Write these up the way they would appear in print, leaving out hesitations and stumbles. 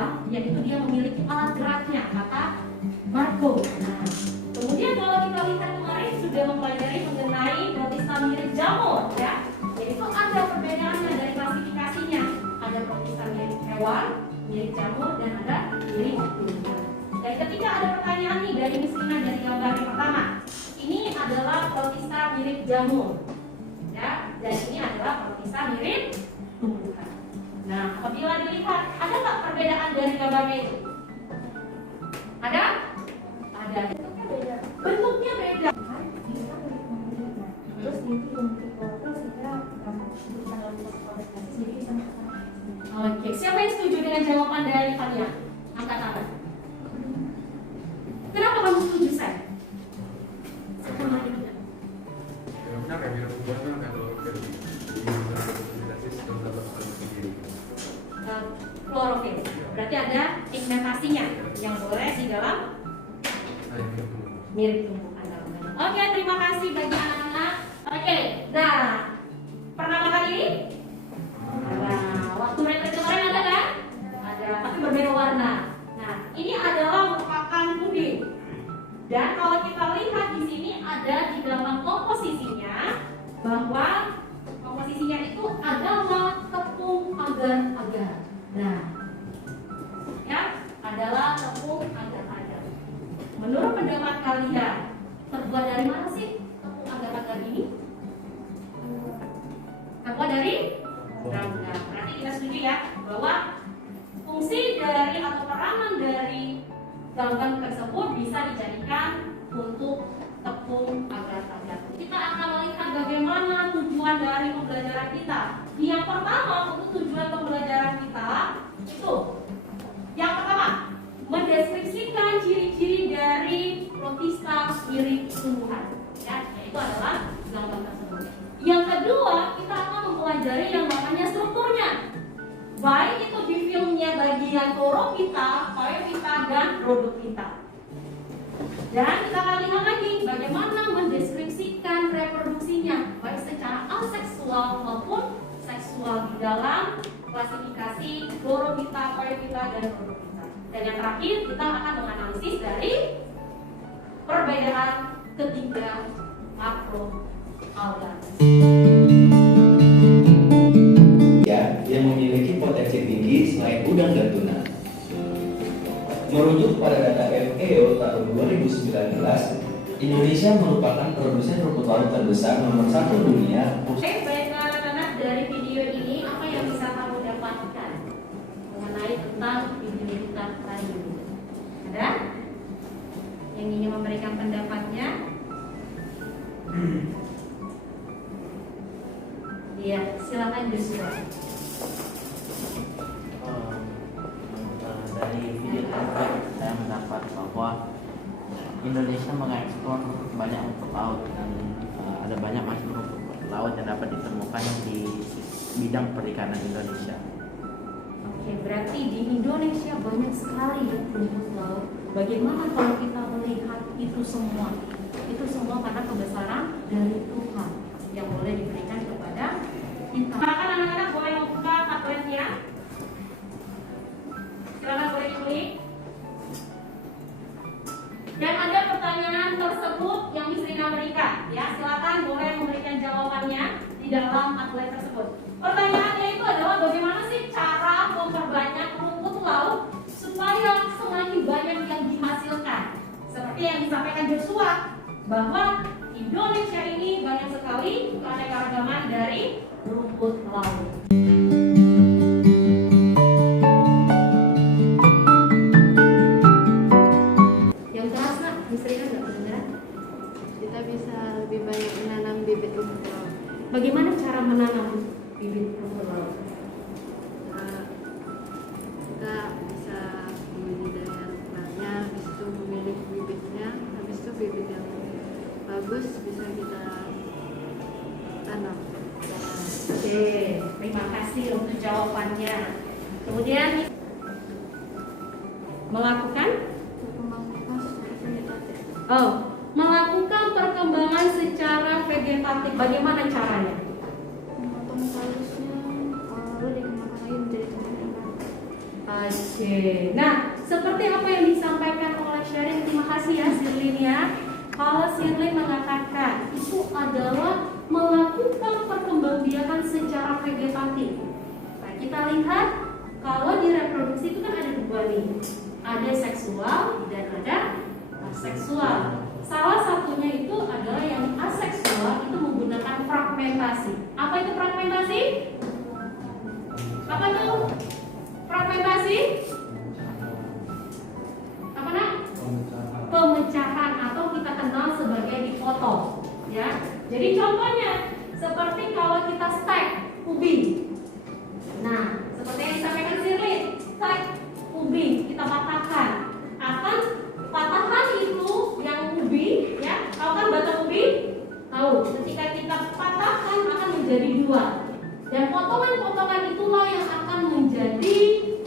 adalah yaitu dia memiliki alat geraknya, kata Marco. Nah, kemudian kalau kita lihat kemarin sudah mempelajari mengenai protista mirip jamur, ya, yaitu ada perbedaannya dari klasifikasinya. Ada protista mirip hewan, mirip jamur, dan ada mirip tumbuhan. Dan ketika ada pertanyaan nih dari Miss Lina dari gambar yang pertama, ini adalah protista mirip jamur, ya, dan ini adalah protista mirip tumbuhan. Nah, apabila dilihat, ada nggak perbedaan dari gambarnya itu? Ada? Ada. Bentuknya beda. Terus itu terus kita Oke, siapa yang setuju dengan jawaban dari kalian? Angkat tangan. Kenapa kamu setuju, Say? Benar ya, mirip tumbuhan kan kalau dari representasi dapat sendiri. Klorofil. Berarti ada pigmentasinya yang boleh di dalam mirip tumbuhan. Oke, terima kasih bagi anak-anak. Oke, nah pernah makan ini? Nah, waktu mereka kemarin ada kan? Ada, tapi berbeda warna. Nah, ini adalah merupakan puding. Dan kalau kita lihat di sini ada di dalam komposisinya bahwa komposisinya itu adalah tepung agar-agar. Nah, ya, adalah tepung agar-agar. Menurut pendapat kalian, terbuat dari mana sih tepung agar-agar ini? Terbuat dari gula. Berarti kita setuju ya bahwa fungsi dari atau peranan dari ganggang tersebut bisa dijadikan untuk tepung agar-agar. Kita akan melihat bagaimana tujuan dari pembelajaran kita. Yang pertama, untuk tujuan pembelajaran kita itu yang pertama, mendeskripsikan ciri-ciri dari protista mirip tumbuhan, ya, yaitu adalah ganggang tersebut. Yang kedua, kita akan mempelajari yang namanya strukturnya, baik itu di filmnya bagian koropita, phaeopita, dan rhodopita. Dan kita akan lihat lagi bagaimana mendeskripsikan reproduksinya, baik secara aseksual maupun seksual di dalam klasifikasi chloropita, phaeopita, dan rhodopita. Dan yang terakhir kita akan menganalisis dari perbedaan ketiga makroalga. Ya, yang memiliki potensi tinggi selain udang dan tuna. Merujuk pada data FAO tahun 2019, Indonesia merupakan produsen rumput laut terbesar nomor 1 dunia. Oke, baiklah anak-anak, dari video ini apa yang bisa kamu dapatkan mengenai tentang video kita kali ini? Ada yang ingin memberikan pendapatnya? Iya, silakan Joshua. Dari video tersebut saya mendapat bahwa Indonesia mengekspor banyak rumput laut dan ada banyak macam rumput laut yang dapat ditemukan di bidang perikanan Indonesia. Oke, berarti di Indonesia banyak sekali rumput laut. Bagaimana kalau kita melihat itu semua? Itu semua karena kebesaran dari Tuhan yang boleh diberikan kepada kita. Silakan anak-anak boleh membuka tabletnya. Silakan boleh diklik. Dan ada pertanyaan tersebut yang Miss Rina berikan, ya, silakan boleh memberikan jawabannya di dalam tablet tersebut. Pertanyaannya itu adalah bagaimana sih cara memperbanyak rumput laut supaya semakin banyak yang dihasilkan. Seperti yang disampaikan Joshua bahwa Indonesia ini banyak sekali keanekaragaman dari rumput laut. lebih banyak menanam bibit rumput laut. Bagaimana cara menanam bibit rumput laut? Kita bisa membudidaya rumputnya, habis itu memilih bibitnya, habis itu bibit yang bagus bisa kita tanam. Oke, terima kasih untuk jawabannya. Kemudian melakukan melakukan perkembangan secara vegetatif. Bagaimana caranya? Memotong talusnya lalu dikembangkan lagi menjadi tumbuhan. Oke. Nah, seperti apa yang disampaikan oleh Sherin, terima kasih ya Sirlin ya. Kalau Sirlin mengatakan itu adalah melakukan perkembangbiakan secara vegetatif. Nah, kita lihat kalau di reproduksi itu kan ada dua nih. Ada seksual dan ada aseksual. Salah satunya itu adalah yang aseksual, itu menggunakan fragmentasi. Apa itu fragmentasi? Apa itu fragmentasi? Apa nak? Pemecahan atau kita kenal sebagai dipotong, ya. Jadi contohnya seperti kalau kita stack ubi. Nah, seperti yang disampaikan Sirlin, stack ubi kita patahkan. Akan patahan itu yang ubi, ya. Tahu kan batang ubi? Tahu. Ketika kita patahkan akan menjadi dua. Dan potongan-potongan itulah yang akan menjadi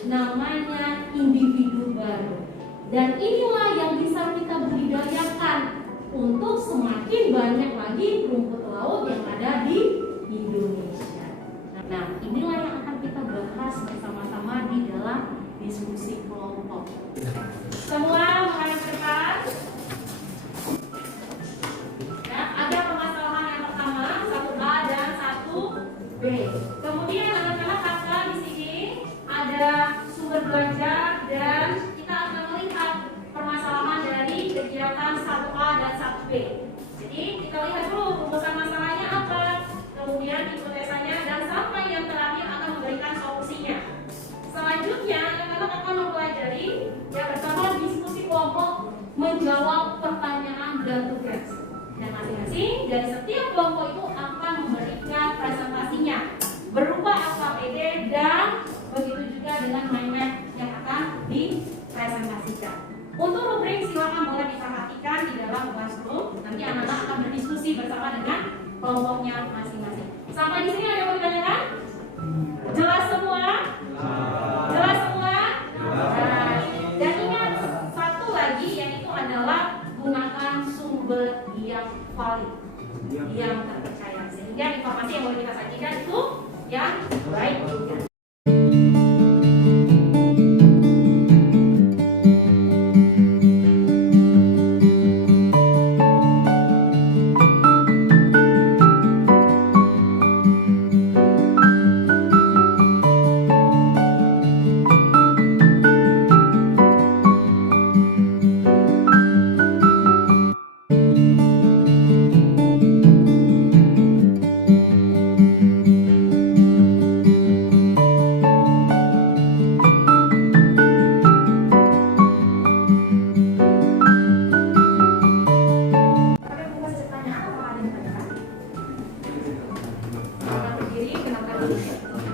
namanya individu baru. Dan inilah yang bisa kita budidayakan untuk semakin banyak lagi rumput laut yang ada di Indonesia. Nah, inilah yang akan kita bahas bersama-sama di dalam diskusi kelompok. Semua menghadap ke depan. Ya, ada permasalahan yang pertama, 1A dan 1B. Kemudian anak-anak kata di sini ada sumber belajar dan kita akan melihat permasalahan dari kegiatan 1A dan 1B. Jadi kita lihat dulu rumusan masalahnya apa, kemudian hipotesanya, dan sampai yang terakhir akan memberikan solusinya. Selanjutnya anak-anak akan mempelajari ya bersama diskusi kelompok menjawab pertanyaan dan tugas. Dan masing-masing dari setiap kelompok itu akan memberikan presentasinya berupa AKBD dan begitu juga dengan mind map yang akan dipresentasikan. Untuk rubrik silakan boleh diperhatikan di dalam classroom. Nanti anak-anak akan berdiskusi bersama dengan kelompoknya masing-masing. Sampai di sini ada yang mau ditanyakan? Jelas semua? Jelas semua? Nah, dan ingat satu lagi yaitu adalah gunakan sumber yang valid, yang terpercaya, sehingga informasi yang boleh kita sajikan itu yang baik juga.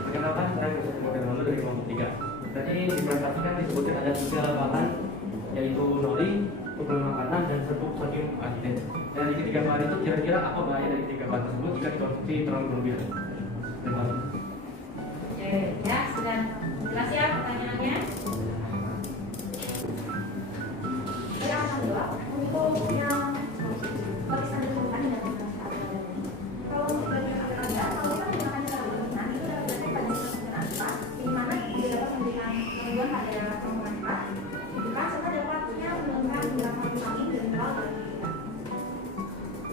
Perkenalkan, saya Musa Modelono dari kelompok 3. Tadi di presentasi kan disebutkan ada 3 lapangan, yaitu nori, kumpulan makanan, dan serbuk sodium acidet. Dan di ketiga bahan itu kira-kira apa bahaya dari ketiga bahan tersebut jika dikonsumsi terlalu berlebihan? Terima kasih. Oke, ya sudah jelas ya pertanyaannya. Saya akan menjawab untuk yang tulisan ditemukan dan kalau untuk bagian agak-agak, kalau kita menggunakan cara berminat itu adalah biasanya pada sistem akibat, di mana dia dapat memberikan gangguan pada kemampuan akibat, bukan serta dapatnya menurunkan beberapa vitamin dan mineral dari kita.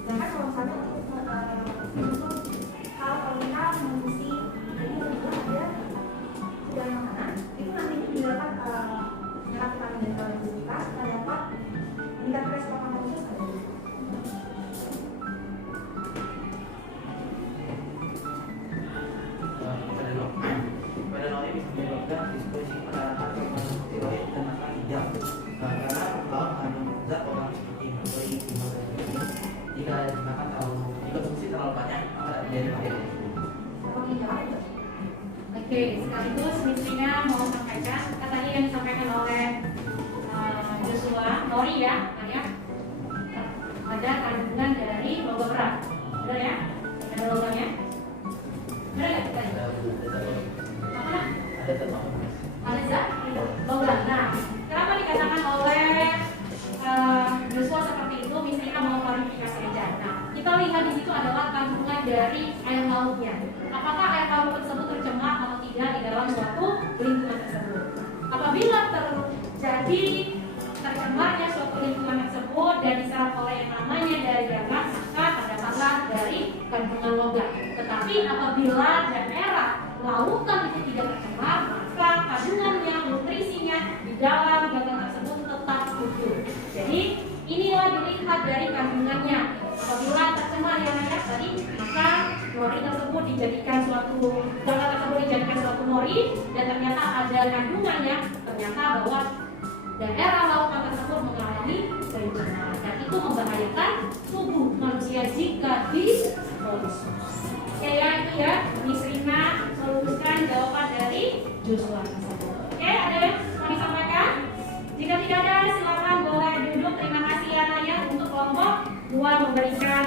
Sedangkan kalau misalnya untuk hal kalau kita mengisi jadi itu ada dan makanan itu nanti juga dapat menyerap vitamin dan mineral dari kita serta dapat meningkatkan respon konsumsi pada diri. Pada nori bisa menyebabkan diskusi pendarahan hormon tiroid dan mata hijau. Karena lawan kandung zat organik seperti merkuri, timbul, dan lainnya. Jika digunakan dikonsumsi terlalu banyak, maka terjadi bahaya. Oke, sekaligus Mistrinya mau sampaikan katanya yang disampaikan oleh Joshua, nori ya, kan ya? Ada kandungan dari logam berat, benar ya? Ada logamnya? Benar nggak katanya? Apa? Ada tetap. Ada zat logam. Nah, kenapa dikatakan oleh Joshua seperti itu? Misalnya mau klarifikasi aja. Nah, kita lihat di situ adalah kandungan dari air lautnya. Apakah air laut tersebut tercemar atau tidak di dalam suatu lingkungan tersebut? apabila terjadi tercemarnya suatu lingkungan tersebut dan diserap oleh yang namanya dari dalam, maka terdapatlah dari kandungan logam. Tetapi apabila daerah lautan itu tidak tercemar, maka kandungannya, nutrisinya di dalam ganggang tersebut tetap utuh. Jadi inilah dilihat dari kandungannya. Apabila tercemar yang ada tadi, maka nori tersebut dijadikan suatu ganggang tersebut dijadikan suatu nori dan ternyata ada kandungannya, ternyata bahwa daerah lautan tersebut mengalami pencemaran dan itu membahayakan tubuh manusia jika dikonsumsi. Oke ya, itu ya, Miss Rina meluluskan jawaban dari Joshua tersebut. Oke, ada yang mau disampaikan? Jika tidak ada, silakan boleh duduk. Terima kasih ya Naya untuk kelompok 2 memberikan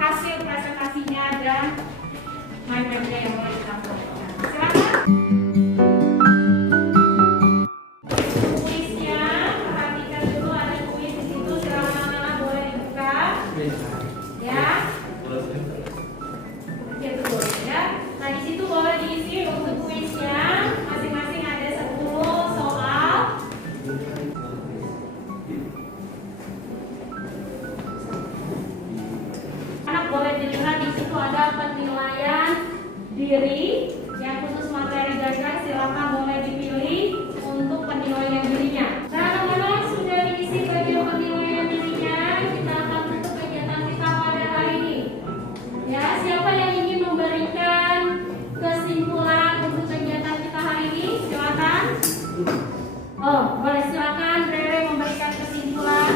hasil presentasinya dan main-mainnya yang boleh ditampilkan. Silakan. Kuisnya, perhatikan dulu ada kuis di situ. Silakan boleh dibuka. Ya. Ya betul ya. Nah di situ boleh diisi untuk kuisnya. Masing-masing ada 10 soal. Anak boleh dilihat di situ ada penilaian diri yang khusus materi dasar. Silakan boleh dipilih untuk penilaian dirinya. Nah anak-anak sudah diisi bagian penilaian dirinya. Kita akan tutup kegiatan kita pada hari ini. Ya, siapa yang ingin memberikan kesimpulan untuk kegiatan kita hari ini? Silakan. Oh, boleh silakan Rere memberikan kesimpulan.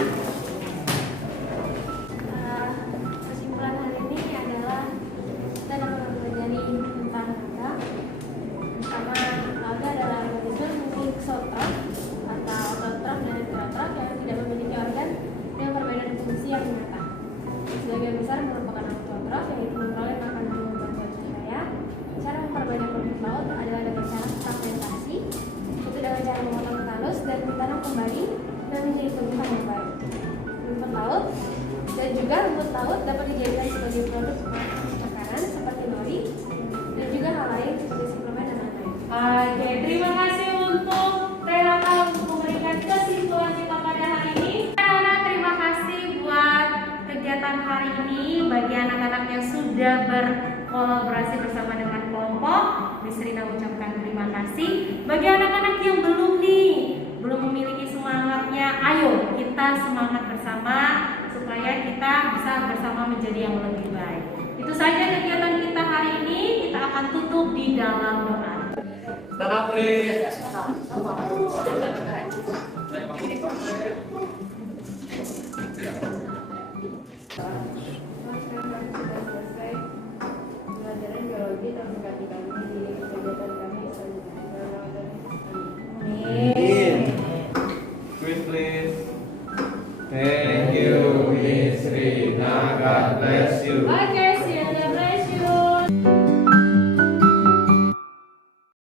Kesimpulan hari ini adalah kita dapat mempelajari tentang alga. Pertama, alga adalah organisme mixotrof atau autotrof dan heterotrof yang tidak memiliki organ dengan perbedaan fungsi yang nyata. Sebagian besar merupakan autotrof, yaitu memperoleh makanan dengan bantuan cahaya. Cara memperbanyak rumput laut adalah dengan cara fragmentasi, itu dengan cara memotong halus dan ditanam kembali dan menjadi tumbuhan yang baik. Rumput laut dan juga rumput laut dapat dijadikan sebagai produk makanan seperti nori dan juga hal lain seperti suplemen dan lain-lain. Oke, terima kasih untuk Renata untuk memberikan kesimpulan kita pada hari ini. Anak-anak, terima kasih buat kegiatan hari ini bagi anak-anak yang sudah berkolaborasi bersama dengan kelompok. Miss Rina ucapkan terima kasih. Bagi anak-anak yang belum memiliki semangatnya, ayo kita semangat bersama supaya kita bisa bersama menjadi yang lebih baik. Itu saja kegiatan kita hari ini. Kita akan tutup di dalam doa. Stand up please. Sekarang sudah selesai pelajaran biologi terdekat kami di kegiatan kami selanjutnya. Quiz please. Thank you, Miss Rina. God bless you. Oke,